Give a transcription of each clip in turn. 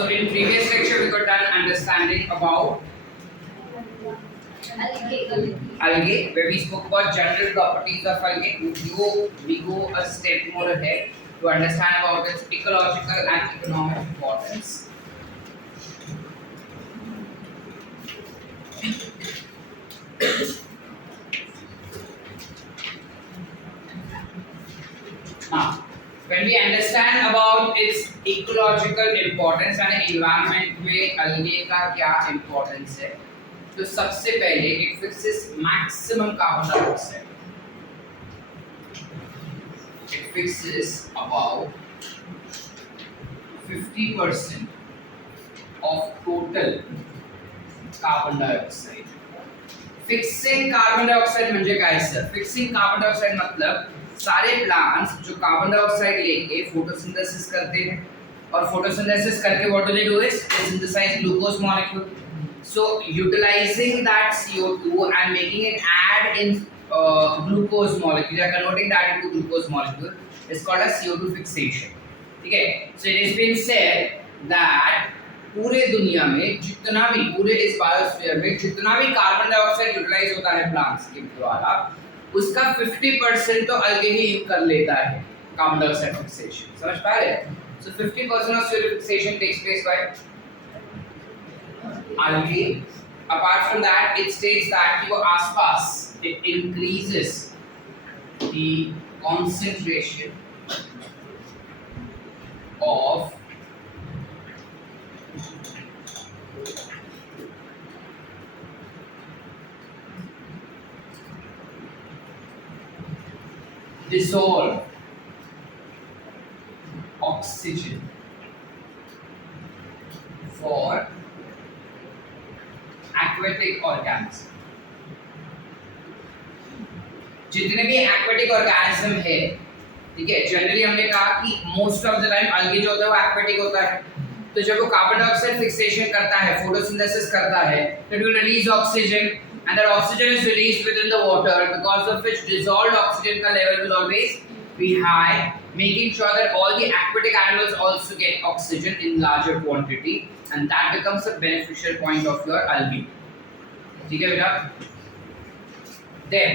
So in previous lecture we got done understanding about algae, where we spoke about general properties of algae. We go a step more ahead to understand about its ecological and economic importance. Now, when we understand about its ecological importance and environment में algae का क्या importance है, तो सबसे पहले it fixes maximum carbon dioxide. It fixes about 50% of total carbon dioxide. Fixing carbon dioxide म्हणजे काय sir? Fixing carbon dioxide मतलब सारे प्लांट्स जो कार्बन डाइऑक्साइड लेके फोटोसिंथेसिस करते हैं और फोटोसिंथेसिस करके what do they do is they synthesise glucose molecule. So utilising that CO2 and making it add in glucose molecule, or converting that into glucose molecule is called as CO2 fixation. ठीक है. So it has been said that पूरे दुनिया में जितना भी पूरे इस biosphere में जितना भी कार्बन डाइऑक्साइड यूटिलाइज होता है प्लांट्स के द्वारा उसका 50% तो algae ही कर लेता है carbon dioxide fixation. समझ पा रहे हैं? So 50% of CO2 fixation takes place by algae. Apart from that, it states that कि वो आसपास it increases the concentration of dissolve oxygen for aquatic organism. जितने भी aquatic organism है, ठीक है, जनरली हमने कहा कि most of the time algae जो होता है वो aquatic होता है. तो जब वो कार्बन डाइऑक्साइड फिक्सेशन करता है, फोटोसिंथेसिस करता है, तो it will release oxygen. And that oxygen is released within the water, because of which dissolved oxygen ka level will always be high, making sure that all the aquatic animals also get oxygen in larger quantity, and that becomes a beneficial point of your algae. ठीक है बेटा? Then,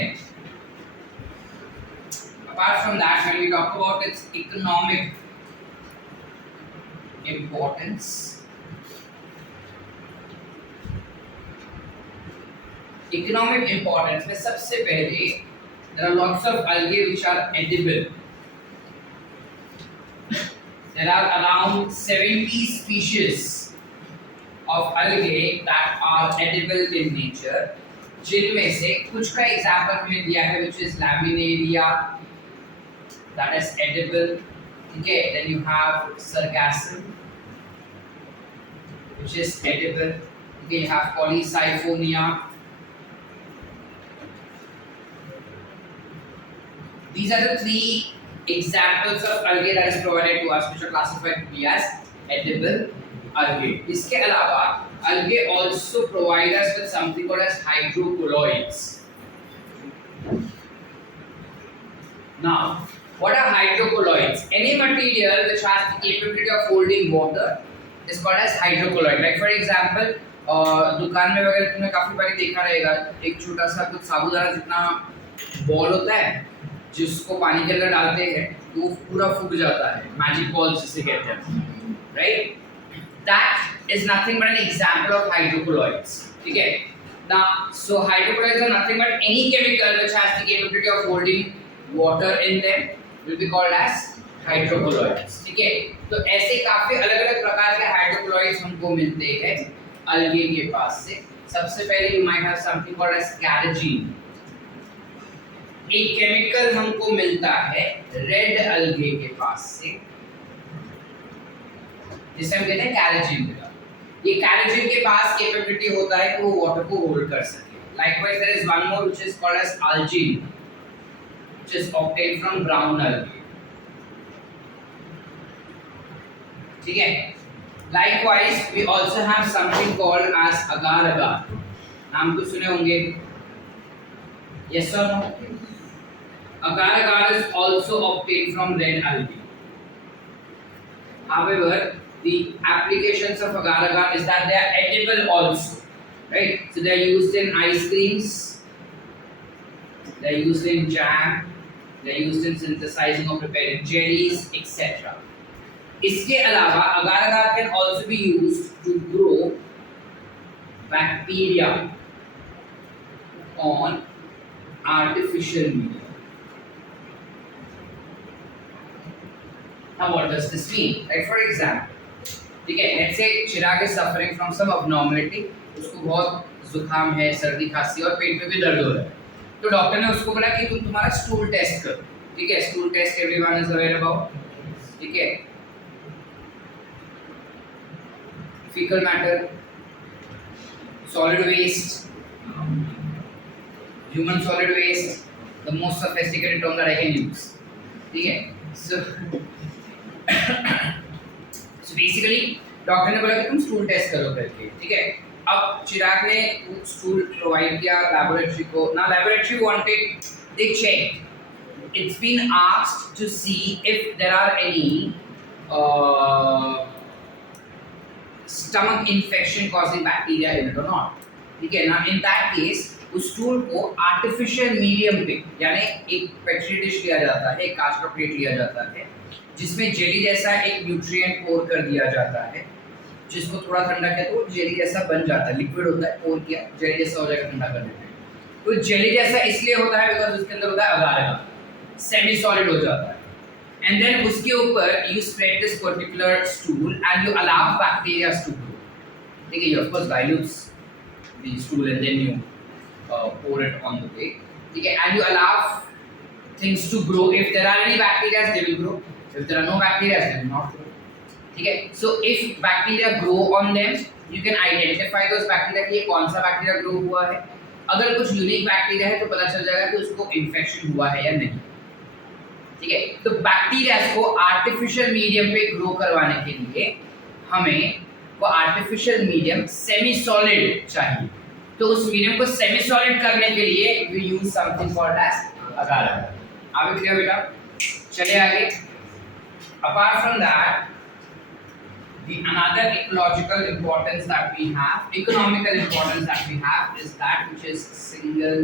apart from that, when we talk about its economic importance, economic importance में सबसे पहले there are lots of algae which are edible. There are around 70 species of algae that are edible in nature, जिनमें से कुछ का example हमने दिया है which is laminaria, that is edible. Okay, then you have sargassum which is edible. Okay, you have Polysiphonia. These are the three examples of algae that is provided to us, which are classified to be as edible algae. इसके अलावा algae also provide us with something called as hydrocolloids. Now, what are hydrocolloids? Any material which has the capability of holding water is called as hydrocolloid. Like for example, दुकान में वगैरह तुमने काफी बार देखा रहेगा, एक छोटा सा कुछ साबुदाना जितना बॉल होता है जिसको पानी के अंदर डालते हैं तो वो पूरा फूक जाता है, मैजिक बॉल जिसे कहते हैं, right? That is nothing but an example of hydrocolloids. ठीक है. Now so hydrocolloids are nothing but any chemical which has the capability of holding water in them will be called as hydrocolloids. ठीक है. तो ऐसे काफी अलग-अलग प्रकार के हाइड्रोकोलॉइड्स हमको मिलते हैं algae के पास से. सबसे पहले you might have something called as carrageen. एक केमिकल हमको मिलता है रेड algae के पास से, जिसे हम कहते हैं कैरोजीन. ये कैरोजीन के पास कैपेबिलिटी होता है कि वो वाटर को होल्ड कर सके. Likewise, there is one more which is called as algine, which is obtained from brown algae. ठीक है. Likewise, we also have something called as agar-agar. नाम तो सुने होंगे. Yes or no? Agar-agar is also obtained from red algae. However, the applications of agar-agar is that they are edible also, right? So they are used in ice creams, they are used in jam, they are used in synthesizing or preparing jellies, etc. इसके अलावा agar-agar can also be used to grow bacteria on artificial medium. Now what does this mean? Like for example, ठीक है, let's say Chirag is suffering from some abnormality, उसको बहुत जुकाम है, सर्दी खांसी और पेट में भी दर्द हो रहा है, तो डॉक्टर ने उसको बोला कि तुम तुम्हारा स्टूल टेस्ट करो, ठीक है, stool test everyone is aware about, ठीक है, fecal matter, solid waste, human solid waste, the most sophisticated term that I can use, ठीक है, so basically डॉक्टर ने बोला कि तुम स्टूल टेस्ट करो करके, ठीक है। अब चिराग ने स्टूल प्रोवाइड किया लैबोरेटरी को, ना laboratory wanted, they check, it's been asked to see if there are any stomach infection causing bacteria in it or not, ठीक है ना। in that case उस स्टूल को आर्टिफिशियल मीडियम पे, यानी एक पेट्री डिश लिया जाता है, एक कांच का प्लेट लिया जाता है, जिसमें जेली जैसा एक न्यूट्रिएंट पोर कर दिया जाता है, जिसको थोड़ा ठंडा किया तो जेली जैसा बन जाता है, लिक्विड होता है, पोर किया जेली जैसा हो जाएगा ठंडा करने पे। तो जेली जैसा इसलिए होता है बिकॉज उसके अंदर होता है अगार-अगार, सेमी सॉलिड हो जाता है, एंड देन उसके ऊपर you spread this particular stool and you allow bacteria to grow, ठीक है, you of course dilutes the stool and then you pour it on the plate, ठीक है, and you allow things to grow. If there are any bacteria they will grow, if there are no bacteria they will not grow, ठीक है। so if bacteria grow on them you can identify those bacteria कि ये कौन सा bacteria grow हुआ है, अगर कुछ यूनिक बैक्टीरिया है तो पता चल जाएगा कि उसको इन्फेक्शन हुआ है या नहीं, ठीक है। तो बैक्टीरिया को आर्टिफिशियल मीडियम पे ग्रो करवाने के लिए हमें वो आर्टिफिशियल मीडियम सेमी सॉलिड चाहिए, तो उस मीडियम को सेमी सॉलिड करने के लिए we use something called as agar-agar। आगे क्लियर बेटा, चले आगे। Apart from that the another ecological importance that we have, economical importance that we have is that which is single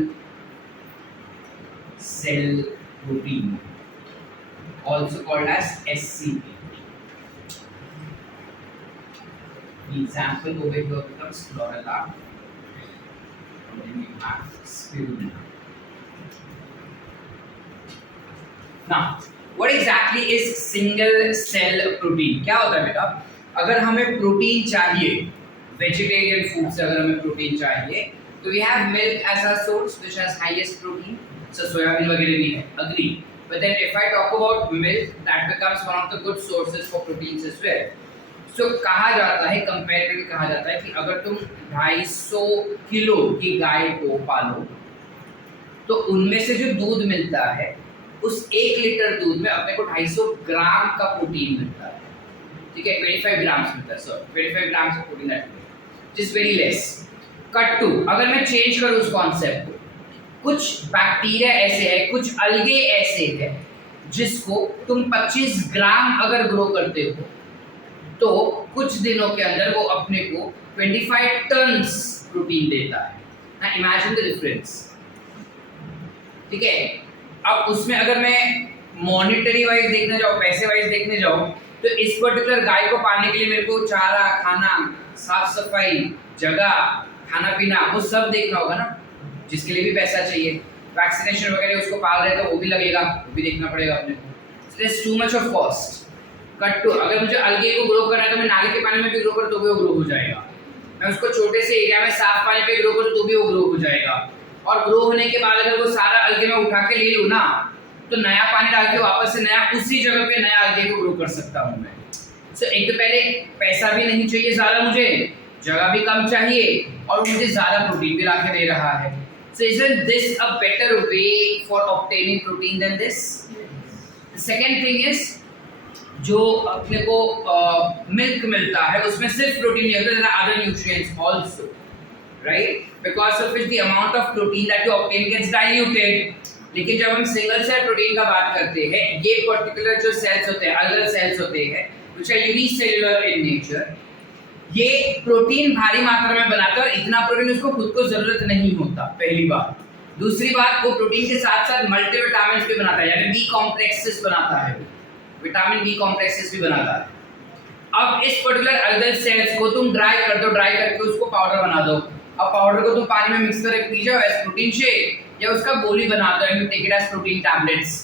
cell protein, also called as SCP. The example over here becomes chlorella. And then you have spirulina. Now, what exactly is single cell protein? क्या होता है बेटा? अगर हमें protein चाहिए, vegetarian food से अगर हमें प्रोटीन चाहिए, तो we have milk as a source which has highest protein. So soybean वगैरह भी है, agree. But then if I talk about milk, that becomes one of the good sources for proteins as well. So कहा जाता है, comparatively कहा जाता है कि अगर तुम 250 किलो की गाय को पालो, तो उनमें से जो दूध मिलता है, उस 1 लीटर दूध में अपने को 250 ग्राम का प्रोटीन मिलता है, ठीक है, 25 ग्राम्स मिलता है, sorry 25 grams of protein that it is very less. Cut to, अगर मैं चेंज करूं उस कॉन्सेप्ट को, कुछ बैक्टीरिया ऐसे है, कुछ अलगे ऐसे है जिसको तुम 25 ग्राम अगर ग्रो करते हो, तो कुछ दिनों के अंदर वो अपने को 25 टन्स प्रोटीन देता है ना। इमेजिन द डिफरेंस, ठीक है। अब उसमें अगर मैं मॉनिटरी वाइज देखने जाऊँ, पैसे वाइज देखने जाऊँ, तो इस पर्टिकुलर गाय को पालने के लिए मेरे को चारा, खाना, साफ सफाई, जगह, खाना पीना, वो सब देखना होगा ना, जिसके लिए भी पैसा चाहिए। वैक्सीनेशन वगैरह उसको पाल रहे तो वो भी लगेगा, वो भी देखना पड़ेगा अपने को। So there is too much of cost. Cut to, अगर मुझे अलगे को ग्रो करना है तो मैं नाले के पानी में भी ग्रो करूँ तो भी वो ग्रो हो जाएगा, मैं उसको छोटे से एरिया में साफ पानी पे ग्रो करूँ तो भी वो ग्रो हो जाएगा, और ग्रो होने के बाद अगर वो सारा अलगे में उठा के ले लूँ ना, तो नया पानी डाल के वापस से नया उसी जगह पे नया अलगे को ग्रो कर सकता हूँ मैं। सो एक तो पहले पैसा भी नहीं चाहिए ज़्यादा, मुझे जगह भी कम चाहिए, और मुझे ज़्यादा प्रोटीन भी ला के दे रहा है। सो isn't this a better way for obtaining protein than this? The second thing is, जो अपने को मिल्क मिलता है उसमें सिर्फ प्रोटीन नहीं होता, there are other nutrients also, right? Because of which the amount of protein that you obtain gets diluted. लेकिन जब हम सिंगल सेल प्रोटीन का बात करते हैं, ये पर्टिकुलर जो सेल्स होते हैं, अलगल सेल्स होते हैं, which are unicellular in nature. ये प्रोटीन भारी मात्रा में बनाता है और इतना प्रोटीन उसको खुद को जरूरत नहीं होता, पहली बात। दूसरी बात, वो प्रोटीन के साथ साथ मल्टीविटामिन्स भी बनाता है, यानी बी कॉम्प्लेक्सेस बनाता है, विटामिन बी कॉम्प्लेक्सेस भी बनाता है। अब इस पर्टिकुलर अल्गल सेल्स को तुम ड्राई कर दो, ड्राई करके उसको पाउडर बना दो। अब पाउडर को तुम पानी में मिक्स करके पी जाओ एज प्रोटीन शेक, या उसका गोली बना दो and you take it as protein tablets.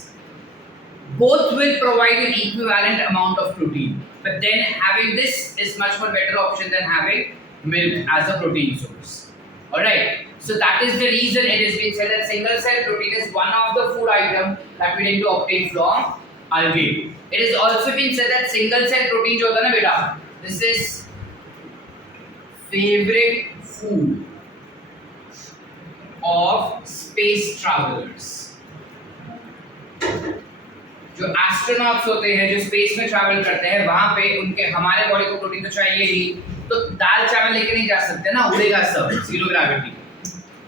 Both will provide an equivalent amount of protein, but then having this is much more better option than having milk as a protein source. All right. So that is the reason it has been said that single cell protein is one of the food item that we need to obtain from algae. It has also been said that single cell protein जो होता है ना बेटा, this is favorite food of space travelers. जो astronauts होते हैं जो space में ट्रैवल करते हैं, वहां पे उनके हमारे बॉडी को प्रोटीन तो चाहिए ही, तो दाल चावल लेके नहीं जा सकते ना, उड़ेगा सब, zero gravity.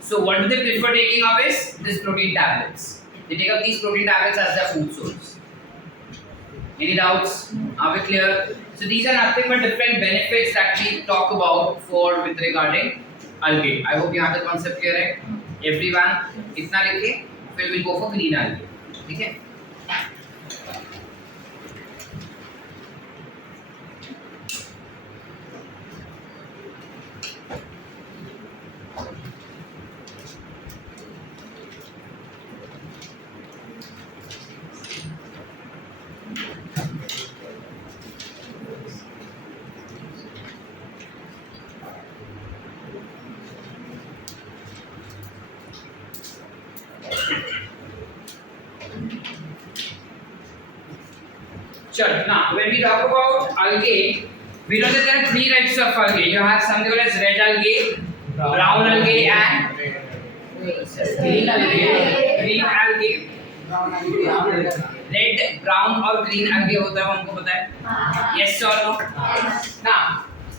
So what do they prefer taking up is this protein tablets. They take up these protein tablets as their food source. Any doubts? Are we clear? So these are nothing but different benefits that we talk about for with regarding algae. I hope you have the concept clear है everyone। इतना लिखे, फिर we'll go for green algae, ठीक है? Now, when we talk about algae, we know that there are three types of algae. You have something called as red algae, brown algae, and green algae. Green algae. Red, brown और green algae होता है, हमको पता है? Yes or no? Now,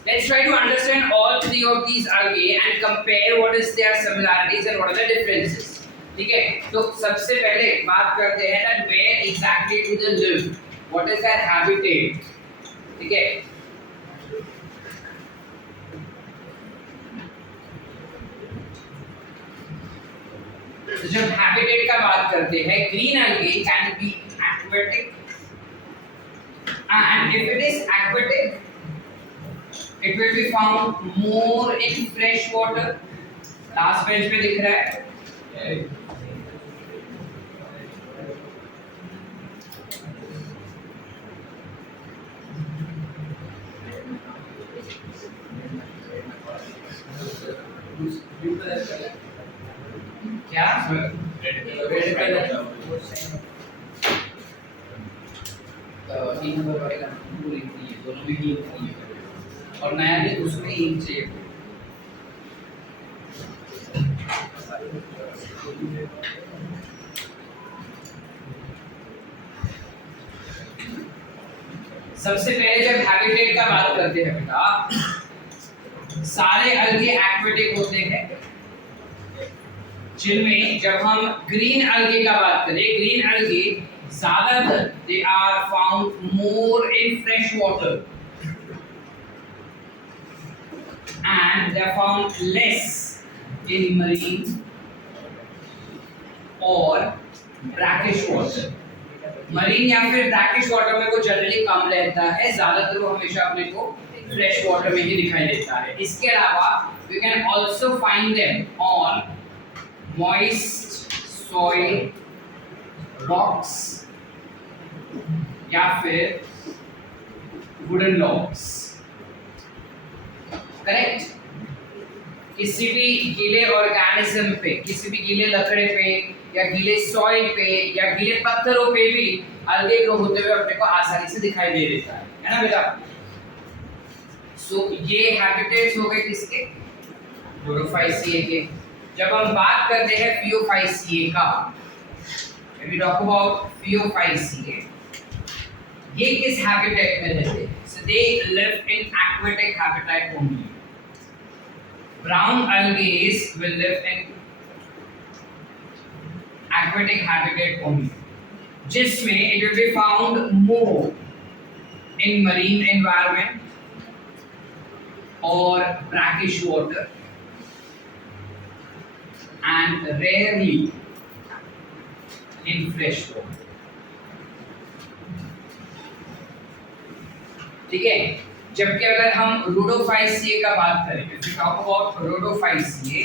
let's try to understand all three of these algae and compare what is their similarities and what are the differences. ठीक है? तो सबसे पहले बात करते हैं that where exactly do they live? What is their habitat? ठीक है? तो जब habitat का बात करते हैं, green algae can be aquatic, and if it is aquatic, it will be found more in fresh water. Last page पे दिख रहा है। क्या रेड कलर तीन नंबर वाले का पूरी इंक है, दोनों में ही इंक है और नया भी उसमें इंक चाहिए। सबसे पहले जब हैबिटेट का बात करते हैं बेटा, सारे अलगे एक्वेटिक होते हैं, जिनमें जब हम ग्रीन अलगे का बात करें, ग्रीन अलगे ज्यादातर they are found more in fresh water and they are found less in marine और ब्रैकिश वाटर। मरीन या फिर ब्रैकिश वाटर में वो जनरली कम रहता है, ज्यादातर वो हमेशा अपने को फ्रेश वाटर में ही दिखाई देता है। इसके अलावा we can also find them on moist soil, rocks या फिर वुडन लॉग्स। करेक्ट? किसी भी गीले ऑर्गेनिज्म पे, किसी भी गीले लकड़े पे या गीले सॉइल पे या गीले पत्थरों पे भी अलगे ग्रो होते हुए अपने को आसानी से दिखाई दे देता है ना बेटा? सो ये हैबिटेट्स हो गए किसके? क्लोरोफाइसिए के। जब हम बात करते हैं फियोफाइसिए का, when we talk about फियोफाइसिए, ये किस हैबिटेट में रहते हैं? So they live in aquatic habitat only. Brown algae will live in aquatic habitat only, जिसमें it will be found more in marine environment or brackish water and rarely in fresh water. ठीक है, जबकि अगर हम रोडोफाइसिए का बात करें, if we talk about रोडोफाइसिए,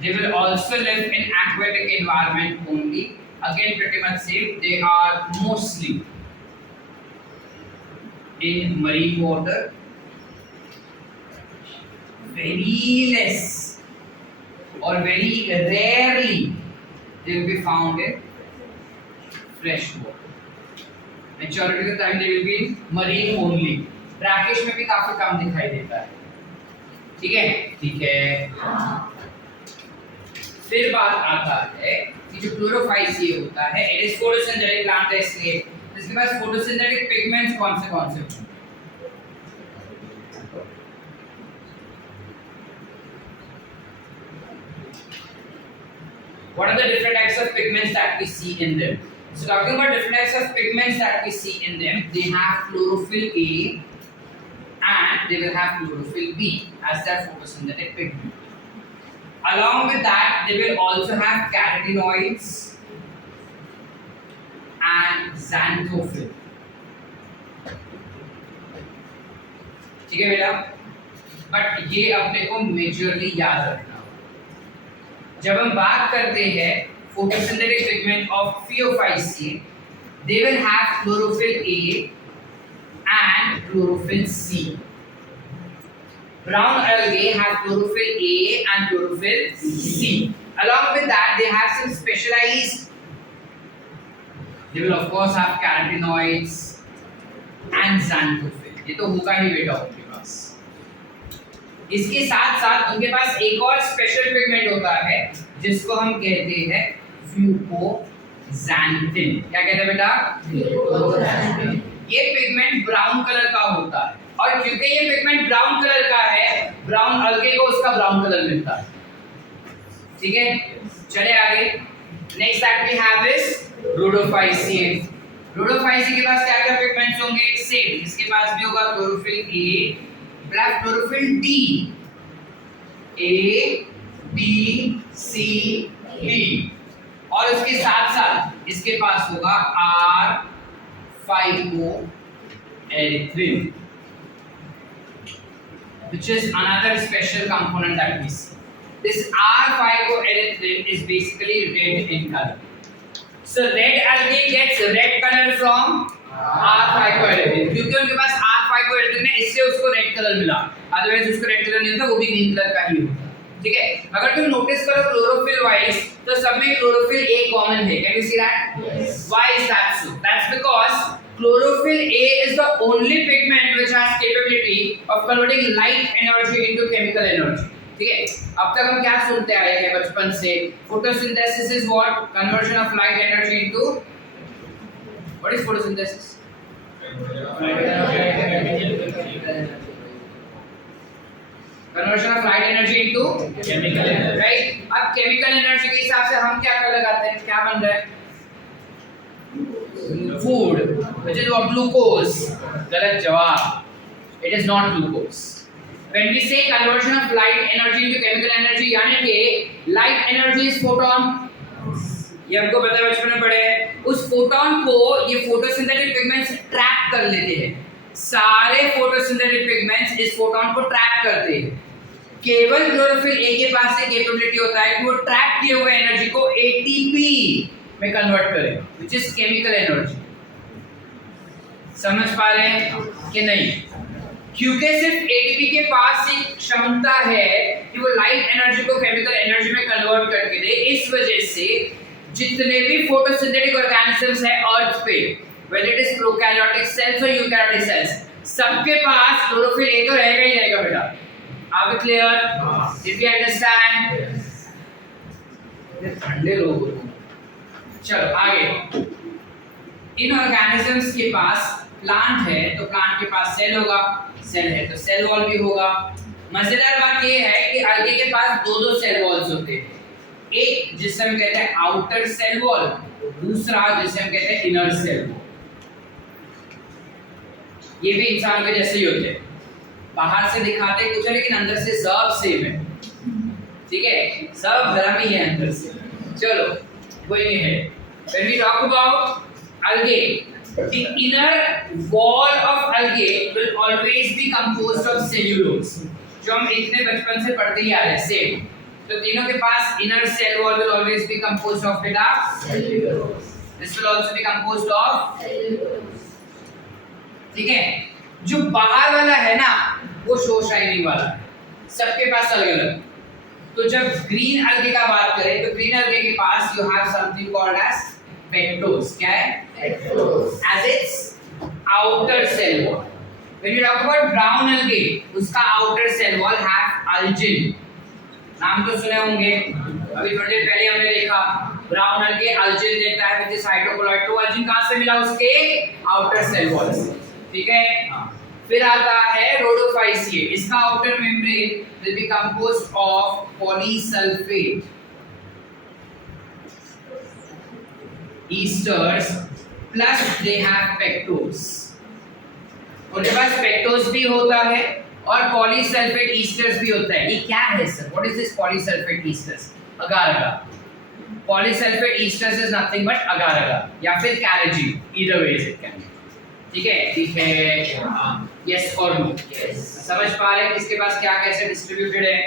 they will also live in aquatic environment only. Again, pretty much same. They are mostly in marine water, very less or very rarely they will be found in fresh water. Majority of the time they will be in marine only. Brackish में भी काफी कम दिखाई देता है. ठीक है, ठीक है. फिर बात आता है कि जो क्लोरोफाइसिए होता है, इट इज फोटोसिंथेटिक प्लांट है, इसलिए इसके पास फोटोसिंथेटिक पिगमेंट्स कौन से हैं? What are the different types of pigments that we see in them? So talking about different types of pigments that we see in them, they have chlorophyll A and they will have chlorophyll B as their photosynthetic pigment. Along with that, they will also have carotenoids and xanthophyll. ठीक है बेटा, but ये अपने को majorly याद रखना. जब हम बात करते हैं photosynthetic pigment of Phaeophyceae, they will have chlorophyll A and chlorophyll C. Brown algae have chlorophyll A and chlorophyll C. Along with that, they have some specialized. They will of course have carotenoids and xanthophyll. ये तो होगा ही बेटा उनके पास. इसके साथ साथ उनके पास एक और स्पेशल पिगमेंट होता है जिसको हम कहते हैं फ्यूकोक्सांथिन. क्या कहते हैं बेटा? फ्यूकोक्सांथिन. ये पिगमेंट ब्राउन कलर का होता है और क्योंकि ये पिगमेंट ब्राउन कलर का है, ब्राउन अलगे को उसका ब्राउन कलर मिलता है. ठीक है, चले आगे. Next that we have is rhodophyceae. Rhodophyceae के पास क्या क्या पिगमेंट्स होंगे? सेम, इसके पास भी होगा chlorophyll a, black chlorophyll d, a b c d, और उसके साथ साथ इसके पास होगा R phycoerythrin, which is another special component that we see. This R-phycoerythrin is basically red in color. So red algae gets red color from R-phycoerythrin. क्योंकि उनके पास R-phycoerythrin है, इसलिए उसको रेड कलर मिला. अदरवाइज उसको रेड कलर नहीं होता, वो भी ग्रीन कलर का ही होता. ठीक है, अगर तुम नोटिस करो क्लोरोफिल वाइज तो सब में क्लोरोफिल ए कॉमन है. Can you see that? Yes. Why is that so? That's because chlorophyll A is the only pigment which has capability of converting light energy into chemical energy. ठीक है, अब तक हम क्या सुनते आए हैं बचपन से? Photosynthesis is what? Conversion of light energy into. What is photosynthesis? Conversion of light energy into chemical energy. Right? अब chemical energy के हिसाब से हम क्या कर लगाते हैं? क्या बन रहा है? Food, which is what? Glucose. गलत जवाब. It is not glucose. When we say conversion of light energy into chemical energy, यानी कि light energy is photon. ये हमको पता है, बचपन में पढ़े. उस photon को ये photosynthetic pigments ट्रैप कर लेते हैं. सारे photosynthetic pigments इस photon को ट्रैप करते हैं. केवल क्लोरोफिल ए के पास से कैपेबिलिटी होता है कि वो ट्रैप किए हुए एनर्जी को एटीपी में कन्वर्ट करें, which is chemical energy. समझ पा रहे हैं कि नहीं? क्योंकि सिर्फ एटीपी के पास एक क्षमता है कि वो लाइट एनर्जी को केमिकल एनर्जी में कन्वर्ट करके दे. इस वजह से जितने भी फोटोसिंथेटिक ऑर्गेनिजम्स हैं अर्थ पे, whether it is prokaryotic cells और यूकैरियोटिक सेल्स, सबके पास क्लोरोफिल ए तो रहेगा ही रहेगा बेटा. Are we clear? Did we understand? ठंडे लोग. चलो आगे. इन ऑर्गेनिजम्स के पास प्लांट है तो प्लांट के पास सेल होगा, सेल है तो सेल वॉल भी होगा. मजेदार बात ये है कि algae के पास दो सेल वॉल्स होते हैं. एक जिसे हम कहते हैं आउटर सेल वॉल, दूसरा जिसे हम कहते हैं इनर सेल वॉल. ये भी इंसानों के जैसे ही होते हैं, बाहर से दिखाते कुछ है लेकिन अंदर से सब सेम है, ठीक है, सब हरामी है अंदर से। चलो going ahead, when we talk about algae, the inner wall of algae will always be composed of cellulose, जो हम इतने बचपन से पढ़ते ही आ रहे हैं सेम। तो तीनों के पास inner cell wall will always be composed of beta cellulose, this will also be composed of cellulose, ठीक है। जो बाहर वाला है ना वो शो शाइनिंग वाला है, सबके पास अलग अलग। तो जब ग्रीन algae का बात करें तो ग्रीन algae के पास you have something called as पेक्टोस, क्या है पेक्टोस, as its outer cell wall. When you talk about brown algae, उसका outer cell wall have algin, नाम तो सुने होंगे, अभी थोड़ी देर पहले हमने देखा ब्राउन algae algin देता है विच इज हाइड्रोक्लोराइड, तो algin कहां से मिला उसके outer cell wall से, ठीक है। फिर आता है rhodophyceae, इसका outer membrane will be composed of polysulfate esters plus they have pectose, उनके पास पेक्टोस भी होता है और पॉलीसल्फेट ईस्टर्स भी होता है। ये क्या है sir, what is this polysulphate esters? Agar agar, polysulphate esters is nothing but agar agar या फिर carrageen, either way it can, ठीक है, ठीक है, यस और नो, यस, समझ पा रहे हैं किसके पास क्या कैसे डिस्ट्रीब्यूटेड है,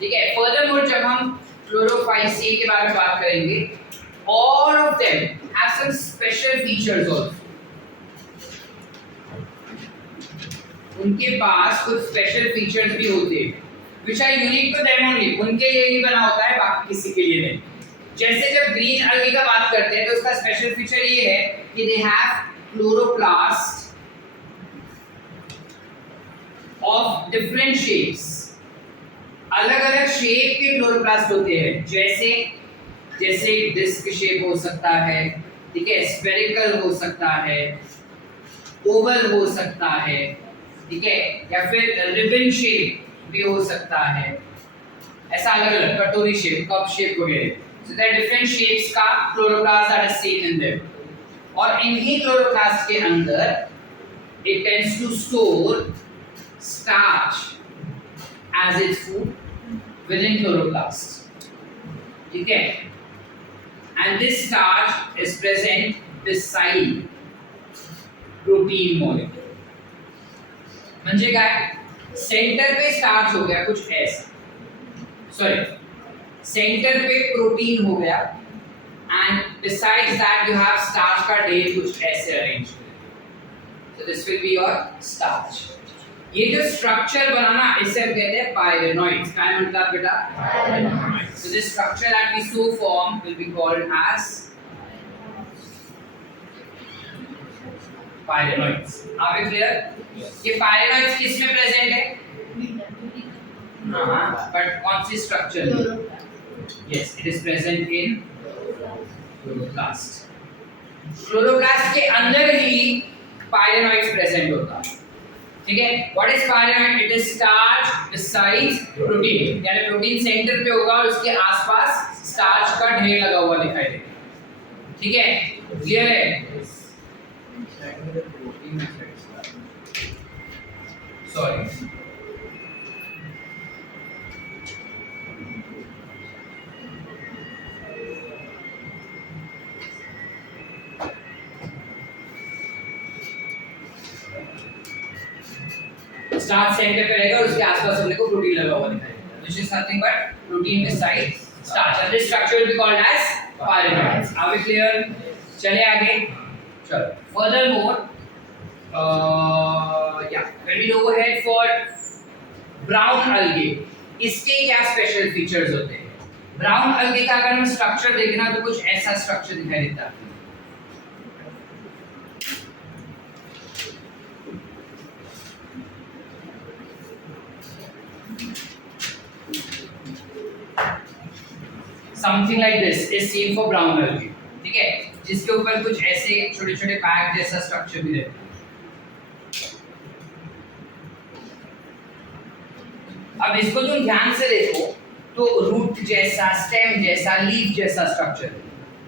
ठीक है। फर्दरमोर जब हम क्लोरोफाइसिए के बारे में बात करेंगे, all of them have some special features also, उनके पास कुछ स्पेशल फीचर्स भी होते हैं which are unique to them only, उनके लिए ही बना होता है, बाकी किसी के लिए नहीं। जैसे जब ग्रीन algae का बात करते हैं तो उसका स्पेशल फीचर ये है कि they have chloroplast of different shapes, अलग अलग शेप के क्लोरोप्लास्ट होते हैं, जैसे जैसे डिस्क शेप हो सकता है, ठीक है, स्फेरिकल हो सकता है, ओवल हो सकता है, ठीक है, या फिर रिबन शेप भी हो सकता है, ऐसा अलग अलग कटोरी शेप, कप शेप वगैरह, so there are different shapes का chloroplast are seen in them, और इन्हीं क्लोरोप्लास्ट के अंदर it tends to store starch as its food within chloroplast, ठीक है, and this starch is present beside protein molecule, म्हणजे काय, सेंटर पे स्टार्च हो गया कुछ ऐसा, सॉरी सेंटर पे प्रोटीन हो गया and besides that you have starch का ढेर कुछ ऐसे arrange, so this will be your starch। ये जो स्ट्रक्चर बनाना इसे हम कहते हैं पायरेनॉइड्स, क्या मतलब बेटा पायरेनॉइड्स, so this structure that we so form will be called as पायरेनॉइड्स। आप ये क्लियर, ये पायरेनॉइड्स किस में प्रेजेंट है, हाँ, बट कौन सी स्ट्रक्चर में, yes it is present in chloroplast, chloroplast के अंदर ही पायरेनॉइड्स प्रेजेंट होता है, ठीक है। What is pyrenoid, it is starch besides protein, यानी प्रोटीन सेंटर पे होगा और उसके आसपास स्टार्च का ढेर लगा हुआ दिखाई देगा, ठीक है, क्लियर है, सॉरी स्टार्च सेंटर पे रहेगा और उसके आसपास अपने को प्रोटीन लगा हुआ दिखाई देगा, which is nothing but protein beside starch, and this structure will be called as pyrenoids। Are we clear? चले आगे, चलो furthermore yeah, when we go ahead for brown algae, इसके क्या स्पेशल फीचर्स होते हैं? ब्राउन algae का अगर हम स्ट्रक्चर देखना तो कुछ ऐसा स्ट्रक्चर दिखाई देता है, something like this is seen for brown algae, ठीक है, जिसके ऊपर कुछ ऐसे छोटे छोटे पैक जैसा स्ट्रक्चर भी रहता है। अब इसको तुम ध्यान से देखो तो रूट जैसा, स्टेम जैसा, लीफ जैसा स्ट्रक्चर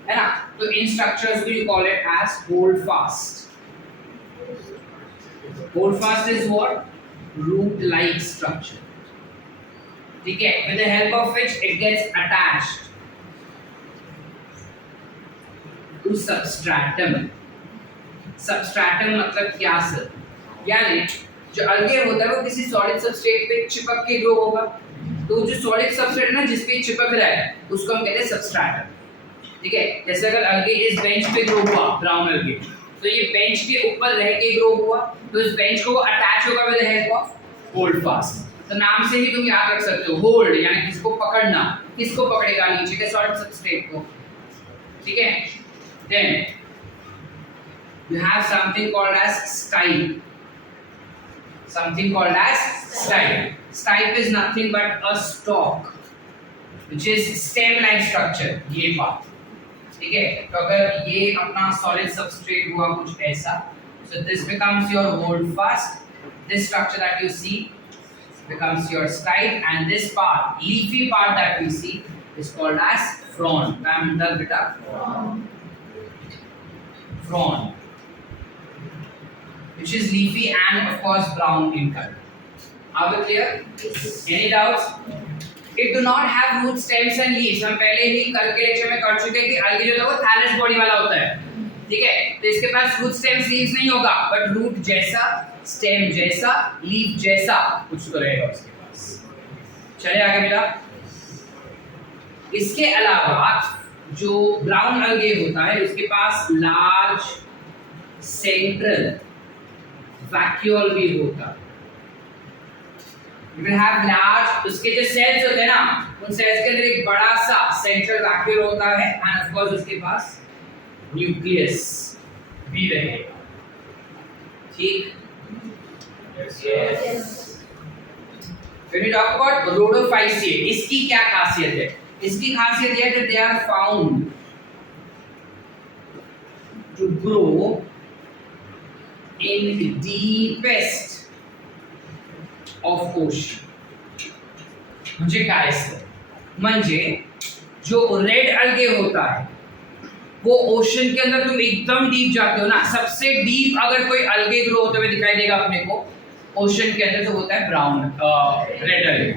है ना, तो इन स्ट्रक्चर्स को you call it as holdfast, Holdfast is what? Root-like structure. ठीक है, with the help of which it gets attached to substratum. Substratum मतलब क्या सर? यानी जो algae होता है वो किसी solid substrate पे चिपक के ग्रो होगा, तो जो solid substrate ना जिस पे चिपक रहा है उसको हम कहते हैं substratum. ठीक है, जैसे अगर algae इस bench पे ग्रो हुआ, brown algae, तो ये bench के ऊपर रह के ग्रो हुआ, तो इस bench को वो attach होगा with the help of holdfast. तो नाम से ही तुम याद रख सकते हो, होल्ड यानी किसको पकड़ना, किसको पकड़ेगा? नीचे के सॉलिड सबस्ट्रेट को. ठीक है, then you have something called as stipe. Something called as stipe. Stipe is nothing but a stalk which is stem like structure. ये बात ठीक है. तो अगर ये अपना solid substrate हुआ कुछ ऐसा, so this becomes your holdfast. This structure that you see becomes your stipe, and this part, leafy part that we see, is called as frond. Ma'am, dal beta. Frond, which is leafy and of course brown in color. Are we clear? Yes. Any doubts? It do not have root, stems and leaves. हम पहले ही कल के lecture में कर चुके हैं कि algae जो है वो thallus body वाला होता है. ठीक है, तो इसके पास root, stems, leaves नहीं होगा, but root जैसा, स्टेम जैसा, लीफ जैसा कुछ तो रहेगा उसके पास. चलिए आगे बेटा. इसके अलावा जो ब्राउन algae होता है उसके पास लार्ज सेंट्रल वैक्यूल भी होता है. You will have large, उसके जो सेल्स होते हैं ना, उन सेल्स के अंदर एक बड़ा सा सेंट्रल वैक्यूल होता है, एंड ऑफ कोर्स उसके पास न्यूक्लियस भी रहेगा. ठीक. Yes. When we talk about rhodophyceae, इसकी क्या खासियत है? इसकी खासियत यह है कि they are found to grow in deepest of ocean. म्हणजे काय असतं? म्हणजे जो रेड algae होता है वो ओशन के अंदर तुम एकदम डीप जाते हो ना, सबसे डीप अगर कोई algae ग्रो होते हुए दिखाई देगा अपने को ओशन के अंदर, तो होता है brown red algae.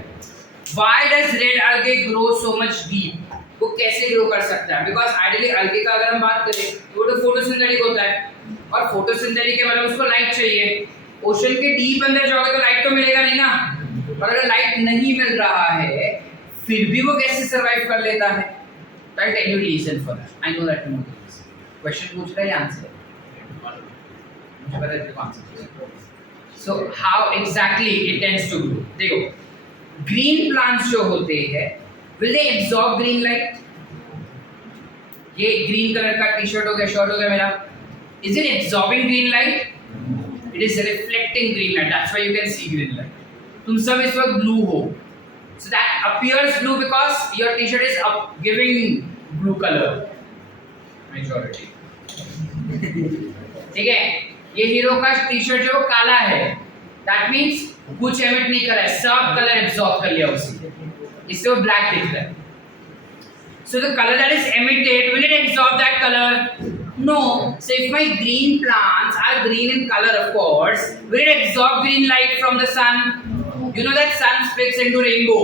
Why does red algae grow so much deep? वो कैसे ग्रो कर सकता है? Because ideally algae का अगर हम बात करें तो वो तो फोटोसिंथेटिक होता है, और फोटोसिंथेटिक के मतलब उसको लाइट चाहिए. ओशन के डीप अंदर जाओगे तो लाइट तो मिलेगा नहीं ना, और अगर लाइट नहीं मिल रहा है फिर भी वो कैसे सरवाइव कर लेता है? I'll tell you reason for that. I know that you know this. Question पूछ रहा है, आंसर मुझे पता है तेरे को answer. So how exactly it tends to grow? देखो, green plants जो होते हैं, will they absorb green light? ये green कलर का टी-शर्ट हो गया, शर्ट हो गया मेरा. Is it absorbing green light? It is reflecting green light. That's why you can see green light. तुम सब इस वक्त blue हो. So that appears blue because your t-shirt is giving blue color. Majority. ठीक है, ये हीरो का T-shirt जो काला है, that means कुछ एमिट नहीं कर रहा है, सब कलर एब्सॉर्ब कर लिया उसने, इससे वो ब्लैक दिख रहा है. So the color that is emitted, will it absorb that color? No. So if my green plants are green in color, of course, will it absorb green light from the sun? You know that sun splits into rainbow,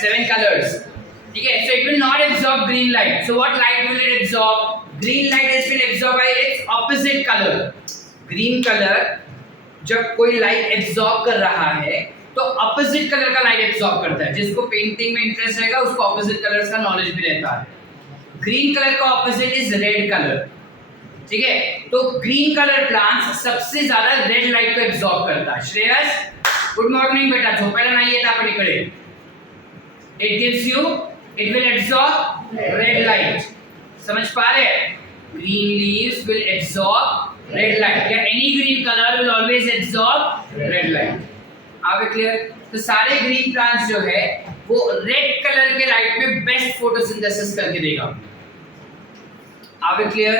7 colors. ठीक है, so it will not absorb green light. So what light will it absorb? Green light has been absorbed by its opposite color. Green color जब कोई light absorb कर रहा है तो opposite colour का light absorb करता है. जिसको पेंटिंग में इंटरेस्ट रहेगा उसको ऑपोजिट कलर्स का नॉलेज भी रहता है. ग्रीन कलर का ऑपोजिट इज रेड कलर. ठीक है, तो ग्रीन कलर प्लांट्स सबसे ज्यादा रेड लाइट को एब्सॉर्ब करता है. श्रेयस, गुड मॉर्निंग बेटा, झोपेला नाही येत आपण इकडे. It gives you, it will absorb red light. समझ पा रहे हैं? Green leaves will absorb red light, या any green colour will always absorb red light. Are we clear? तो सारे ग्रीन प्लांट्स जो है वो रेड कलर के लाइट में बेस्ट फोटोसिंथेसिस करके देगा. Are we clear?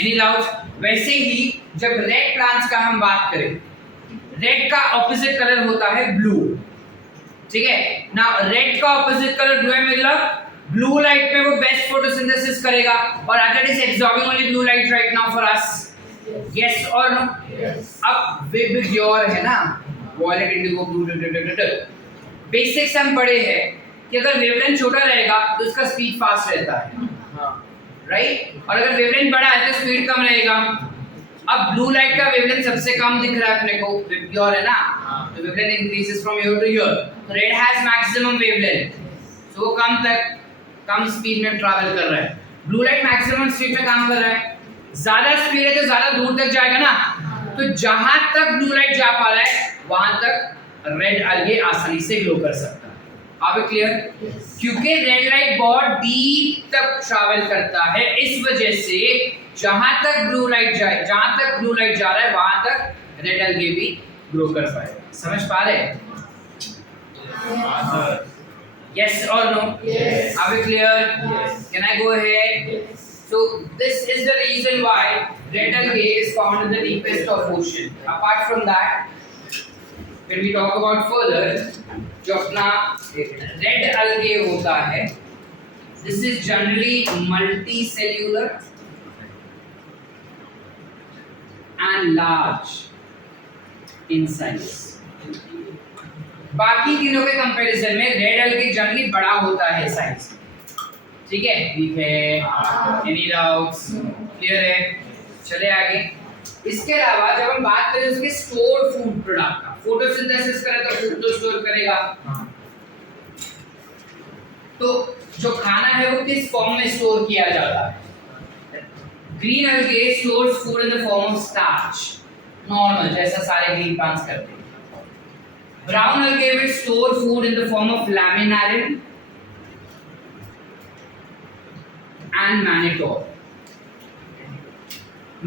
Any doubts? वैसे ही जब रेड प्लांट्स का हम बात करें, रेड का ऑपोजिट कलर होता है ब्लू. ठीक है ना, रेड का ऑपोजिट कलर ब्लू है, मतलब ब्लू लाइट में वो बेस्ट फोटोसिंथेसिस करेगा, और other is absorbing only blue light right now for us. Yes और नो? अब विबग्योर है ना, वॉयलेट इंडिगो ब्लू, बेसिक्स हम पढ़े हैं कि अगर वेवलेंथ छोटा रहेगा तो उसका स्पीड फास्ट रहता है, राइट? और अगर वेवलेंथ बड़ा है तो स्पीड कम रहेगा। अब ब्लू लाइट का वेवलेंथ सबसे कम दिख रहा है अपने को, विबग्योर है ना, तो wavelength increases from here to here, तो रेड हैज मैक्सिमम वेवलेंथ, तो वो कम स्पीड में ट्रैवल कर रहा है। ब्लू लाइट मैक्सिमम स्पीड में काम कर रहा है, ज्यादा स्पीड है तो ज्यादा दूर तक जाएगा ना, तो जहां तक ब्लू लाइट जा पा रहा है वहां तक रेड algae आसानी से ग्लो कर सकता है। आप क्लियर? क्योंकि रेड लाइट बहुत डीप तक ट्रैवल करता है, इस वजह से जहां तक ब्लू लाइट जा रहा है वहां तक रेड algae भी ग्रो कर पाएगा। समझ पा रहे हैं? Yes or no? Yes. Are we clear? Yes. Can I go ahead? Yes. So this is the reason why red algae is found in the deepest of ocean. Apart from that, when we talk about further, जो अपना red algae होता है, this is generally multicellular and large in size. बाकी तीनों के comparison में red algae generally बड़ा होता है साइज। ठीक है? ठीक है? Any doubts? क्लियर है? चले आगे। इसके अलावा जब हम बात करें उसके स्टोर फूड प्रोडक्ट का, फोटोसिंथेसिस करे तो फूड तो स्टोर करेगा, तो जो खाना है वो किस फॉर्म में स्टोर किया जाता है? Green algae stores food in the form of starch, normal जैसा सारे ग्रीन प्लांट्स करते हैं। Brown algae will store food in the form of laminarin and mannitol.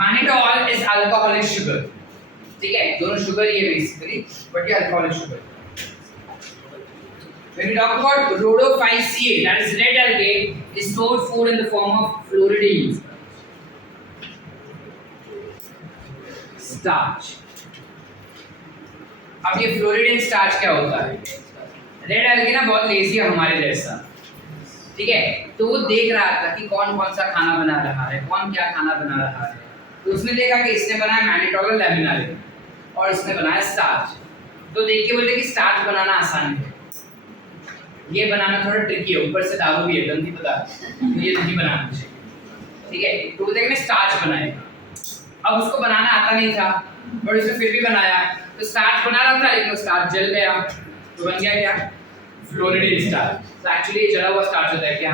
Mannitol is alcoholic sugar. ठीक है? दोनों sugar ही है basically, but ये alcoholic sugar. When we talk about rhodophyceae, that is red algae, is stored food in the form of floridines, starch. अब ये फ्लोरिडिन starch क्या होता है? रेड algae ना बहुत लेजी है हमारे जैसा, ठीक है? तो वो देख रहा था कि कौन कौन सा खाना बना रहा है, कौन क्या खाना बना रहा है, तो उसने देखा कि इसने बनाया मैनिटोल और लैमिनारिन और इसने बनाया स्टार्च, तो देख के बोले कि स्टार्च बनाना आसान है, ये बनाना थोड़ा ट्रिकी है, ऊपर से दारू भी है, गंदी पता, तो ये नहीं बनाना चाहिए, ठीक है? तो वो देख मैं स्टार्च बनाएगा, अब उसको बनाना आता नहीं था और उसने फिर भी बनाया, तो स्टार्च बना रहा था लेकिन स्टार्च जल गया, तो बन गया क्या? फ्लोरिडिन स्टार्च। तो एक्चुअली ये जला हुआ स्टार्च होता है क्या?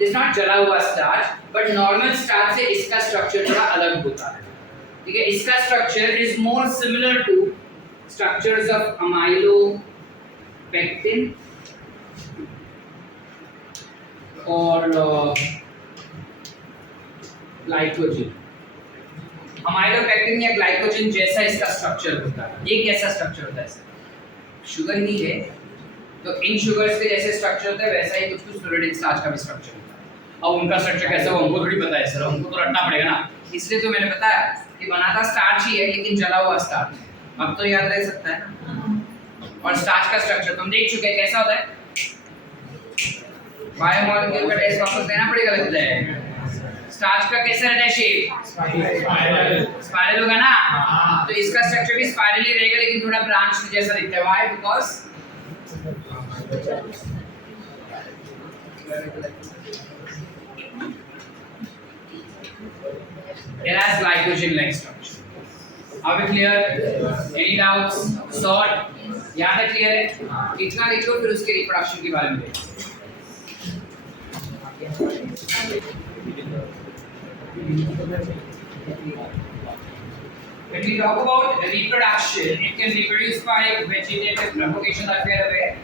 इट्स नॉट जला हुआ स्टार्च, बट नॉर्मल स्टार्च से इसका स्ट्रक्चर थोड़ा अलग होता है, ठीक है? इसका structure is more similar to structures of amylopectin और ग्लाइकोजन। अमाइलोपेक्टिन या ग्लाइकोजन जैसा इसका स्ट्रक्चर होता है। ये कैसा स्ट्रक्चर होता है? शुगर ही है, तो इन शुगर्स के जैसे स्ट्रक्चर होता है वैसा ही कुछ फ्लोरिडिन स्टार्च का भी स्ट्रक्चर होता है। अब उनका स्ट्रक्चर कैसा हो हमको थोड़ी पता है सर, हमको तो रटना पड़ेगा ना, इसलिए तो मैंने बताया कि बनाता स्टार्च ही है लेकिन जला हुआ स्टार्च। अब तो याद रह सकता है ना। और स्टार्च का स्ट्रक्चर तुम देख चुके हैं कैसा होता है? बायोमोलिक्यूल का टेस्ट वापस देना पड़ेगा लगता है। स्टार्च का कैसा रहता है शेप? स्पाइरल होगा ना, तो इसका स्ट्रक्चर भी स्पाइरल ही रहेगा लेकिन थोड़ा ब्रांच जैसा दिखता है। Why? Because it has glycogen like structure. Are we clear? Any doubts? Sort? यहाँ तक क्लियर है? इतना लिख लो फिर उसके रिप्रोडक्शन के बारे में देखो। When we talk about reproduction, it can reproduce by vegetative propagation that we are aware,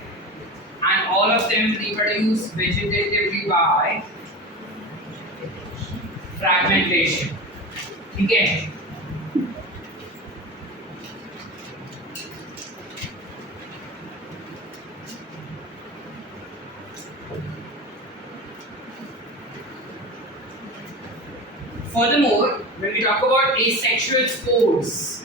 and all of them reproduce vegetatively by fragmentation. ठीक है? Furthermore, when we talk about asexual spores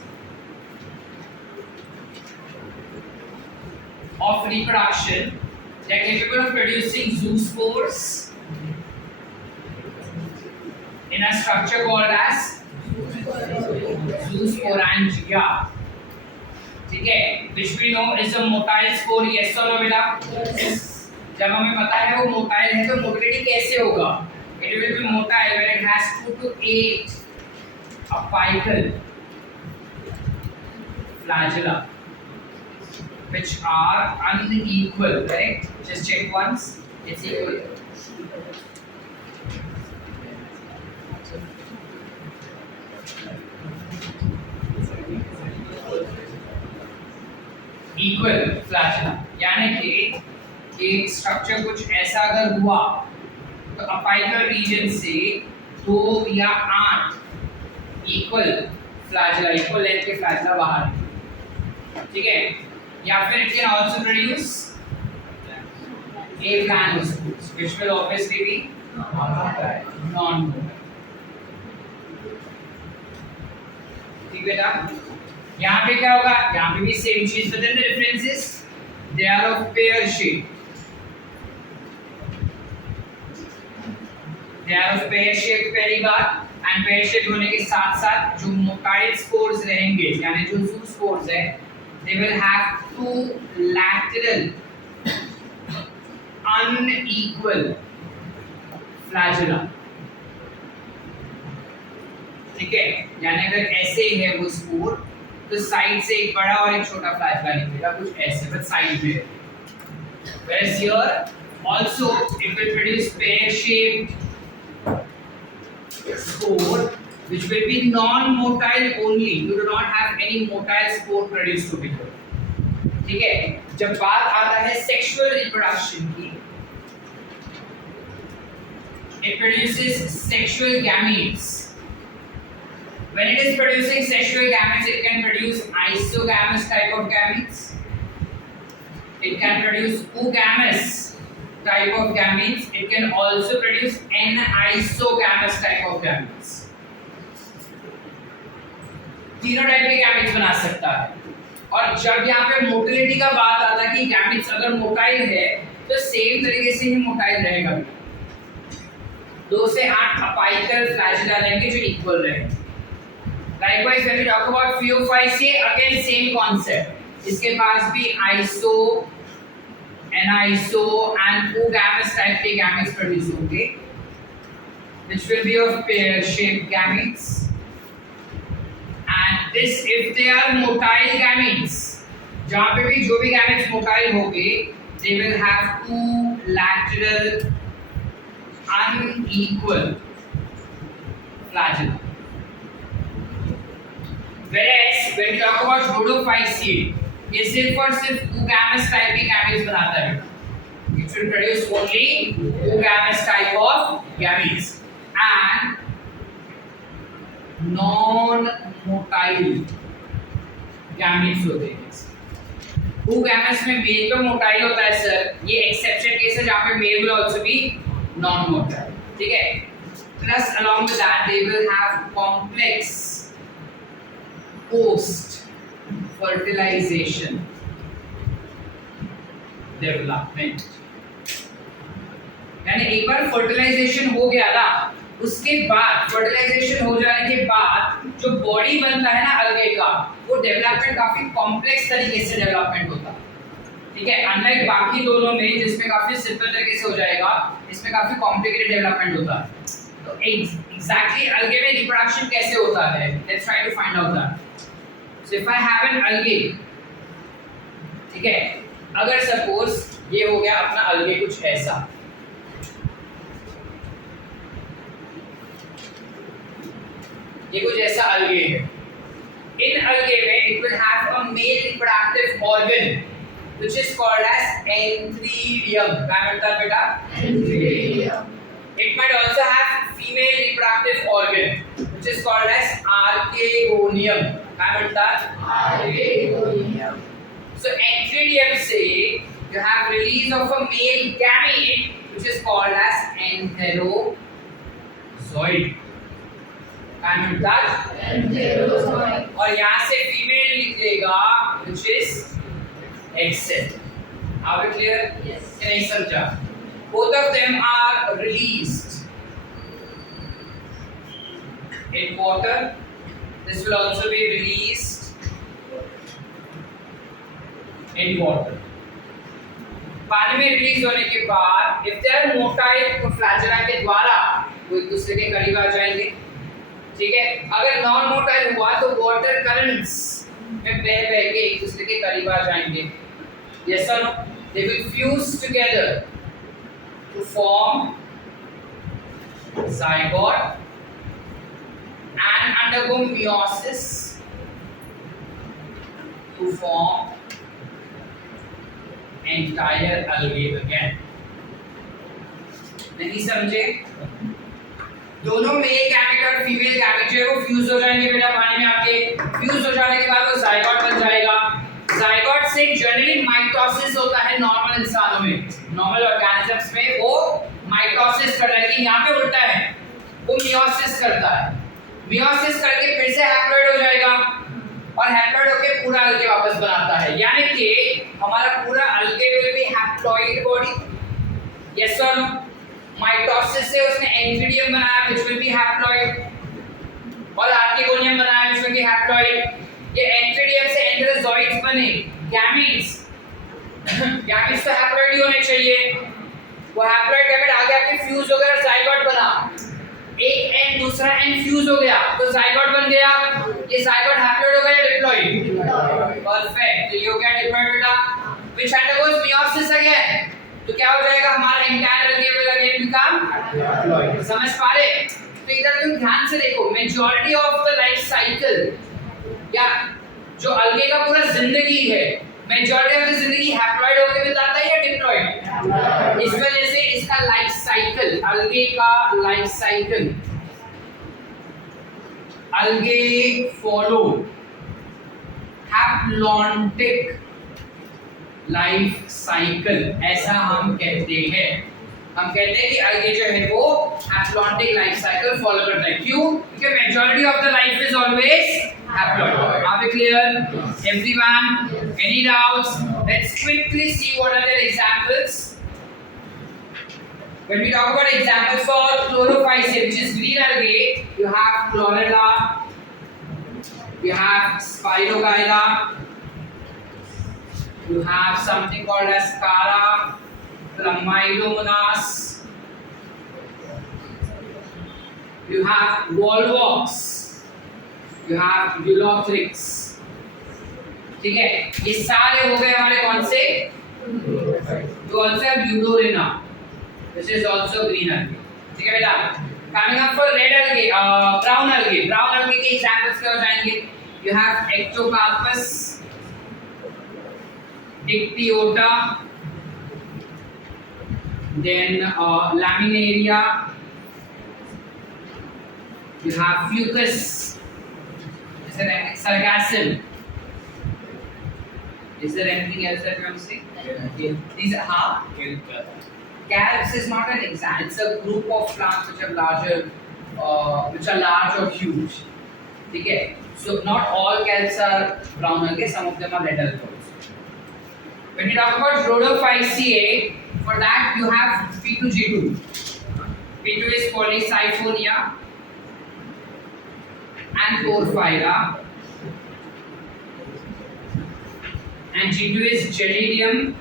of reproduction, they are capable of producing zoospores in a structure called as zoosporangia, ठीक है, which we know is a motile spore, yes or no बेटा? Yes. जब हमें पता है वो motile है तो मोटिलिटी कैसे होगा? It will be motile when it has 2 to 8 apical flagella which are unequal, correct? Just check once, it's equal. Equal फ्लैशला, यानी कि एक स्ट्रक्चर कुछ ऐसा अगर हुआ तो अपाइकल रीजन से 2 या 8 इक्वल फ्लैशला, इक्वल लेंथ के फ्लैशला बाहर, ठीक है, या फिर it can also produce a planospores which will obviously be non-motile. ठीक बेटा, यहाँ पे क्या होगा? यहाँ पे भी सेम चीज, but then the difference is they are of pear shape. They are of pear shape पहली बात, and pear shape होने के साथ साथ जो motile spores रहेंगे, यानी जो zoospores है, they will have 2 lateral unequal flagella. ठीक है, यानी अगर ऐसे है वो स्पोर तो साइड से एक बड़ा और एक छोटा फ्लैशला निकलेगा, कुछ ऐसे बट साइड में. Whereas here also it will produce pear-shaped spore which will be non-motile only. You do not have any motile spore produced over here. ठीक है, जब बात आता है सेक्सुअल रिप्रोडक्शन की, it produces sexual gametes. When it is producing sexual gametes, it can produce isogamous type of gametes. It can produce oogamous type of gametes. It can also produce anisogamous type of gametes. तीनों type के gametes बना सकता है. और जब यहाँ पे motility का बात आता है कि gametes अगर मोटाइल है तो सेम तरीके से ही मोटाइल रहेगा. 2 से 8 अपाइकल फ्लैशला रहेंगे जो इक्वल रहेंगे. Likewise, when we talk about Phaeophyceae, again same concept. इसके पास भी iso, aniso and oogamous type के gametes produce होंगे, which will be of pear-shaped gametes. And this, if they are motile gametes, जहाँ पे भी जो भी gametes motile होंगे, they will have 2 lateral unequal flagella. Whereas when we talk about Rhodophyceae, ये सिर्फ और सिर्फ oogamous type के gametes बनाता है. It will produce only oogamous type of gametes and non-motile gametes होते हैं. oogamous में मेल तो मोटाइल होता है सर, ये एक्सेप्शन केस है जहाँ पे mail will also be non-motile. ठीक है. Plus along with that they will have complex post fertilization development. यानी एक बार फर्टिलाइजेशन हो गया ना, उसके बाद फर्टिलाइजेशन हो जाने के बाद जो बॉडी बनता है ना अलगे का, वो डेवलपमेंट काफी कॉम्प्लेक्स तरीके से डेवलपमेंट होता है. ठीक है, अनलाइक बाकी दोनों में जिसमें काफी सिंपल तरीके से हो जाएगा, इसमें काफी कॉम्प्लिकेटेड डेवलपमेंट होता है. तो एग्जैक्टली अलगे में रिप्रोडक्शन कैसे होता है, let's try to find out that. So if I have an algae, ठीक है, अगर सपोज ये हो गया अपना algae कुछ ऐसा, ये कुछ ऐसा algae है. In algae में it will have a male reproductive organ which is called as antheridium. क्या म्हणतात बेटा? Antheridium. It might also have female reproductive organ which is called as archegonium. क्या म्हणतात? Archegonium. So antheridium से you have release of a male gamete which is called as antherozoid. क्या म्हणतात? Antherozoid. और यहाँ से female निकलेगा which is egg. Are we clear? Yes. क्या नहीं समझा? Both of them are released in water This will also be released in water. पानी में रिलीज होने के बाद if they are motile तो फ्लैजेला के द्वारा वो एक दूसरे के करीब आ जाएंगे, ठीक है। अगर नॉन मोटाइल हुआ तो वाटर करंट्स में बह बह के एक दूसरे के करीब आ जाएंगे। Yes or no? They will fuse together to form zygote and undergo meiosis to form entire algae again. नहीं समझे? दोनों मेल गैमेट और फीमेल गैमेट जो है वो फ्यूज हो जाएंगे बेटा पानी में आके। फ्यूज हो जाने के बाद वो जाइगोट बन जाएगा। जाइगोट से जनरली माइटोसिस होता है नॉर्मल इंसानों में, नॉर्मल ऑर्गेनिजम्स में वो माइटोसिस करता है, लेकिन यहाँ पे उल्टा है, वो मियोसिस करता है। मियोसिस करके फिर से हैप्लॉइड हो जाएगा और हैप्लॉइड होके पूरा अलगे वापस बनाता है, यानी कि हमारा पूरा अलगे will be haploid body. Yes और नो? माइटोसिस से उसने एंफिडियम बनाया which will be haploid और आर्किगोनियम बनाया which will be haploid। ये एंफिडियम से एंथेरोजोइड्स बने, गैमीट्स। गैमीट्स तो हैप्लॉइड ही होने चाहिए। वो हैप्लॉइड गैमेट आगे आके फ्यूज हो गया और जाइगोट बना। एक एंड दूसरा एंड फ्यूज हो गया तो जाइगोट बन गया। ये जाइगोट हैप्लॉइड हो गया या डिप्लॉइड? परफेक्ट। तो ये हो गया डिप्लॉइड बेटा, which undergoes meiosis again। तो क्या हो जाएगा हमारा एंटायर अलगे विल अगेन बिकम। समझ पा रहे? तो इधर तुम ध्यान से देखो, majority of the life cycle या जो अलगे का पूरा जिंदगी है, मेजॉरिटी ऑफ द जिंदगी हैप्लॉइड होकर बिताता है या डिप्लॉइड? इस वजह से इसका लाइफ साइकिल, अलगे का लाइफ साइकिल, अलगे फॉलो हैप्लॉन्टिक लाइफ साइकिल, ऐसा हम कहते हैं। हम कहते हैं कि अलगे जो है वो हैप्लॉन्टिक लाइफ साइकिल फॉलो करता है। क्यों? क्योंकि majority of the life is always haploid. Are we clear everyone? Any doubts? Let's quickly see what are the examples. When we talk about examples for chlorophyceae, which is green algae, you have chlorella, you have spirogyra, you have something called as Cara, Chlamydomonas, you have Volvox, you have Eulothrix। ठीक है, ये सारे हो गए हमारे कौन से? You also have Eudorina, this is also green algae। ठीक है बेटा। Coming up for red algae, brown algae। Brown algae के examples क्या हो जाएंगे? You have Ectocarpus, Dictyota, then Laminaria, you have Fucus, is there anything? Sargassum, is there anything else that you want to say? These are Calves is not an example, it's a group of plants which are larger, which are large or huge, ठीक है। So not all calves are brown algae, some of them are red algae। When you talk about Rhodophyceae, for that you have P2G2. P2 is Polysiphonia and Porphyra, and G2 is Gelidium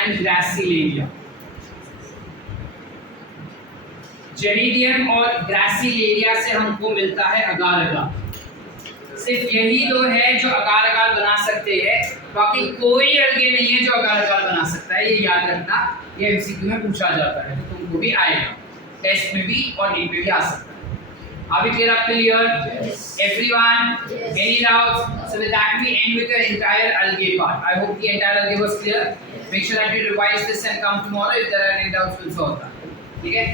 and Gracilaria। जेरिडियम और ग्रासिलेरिया से हमको मिलता है अगार अगार। सिर्फ यही दो है जो अगार अगार बना सकते हैं, बाकी कोई अलगे नहीं है जो अगार अगार बना सकता है। ये याद रखना, ये एमसीक्यू में पूछा जाता है, तो तुमको भी आएगा, टेस्ट में भी और नीट में भी आ सकता है। Are we clear up till here? Yes. Everyone? Yes. Any doubts? So with that we end with your entire algae part. I hope the entire algae was clear. Yes. Make sure that you revise this and come tomorrow. If there are any doubts, we'll solve that. ठीक है?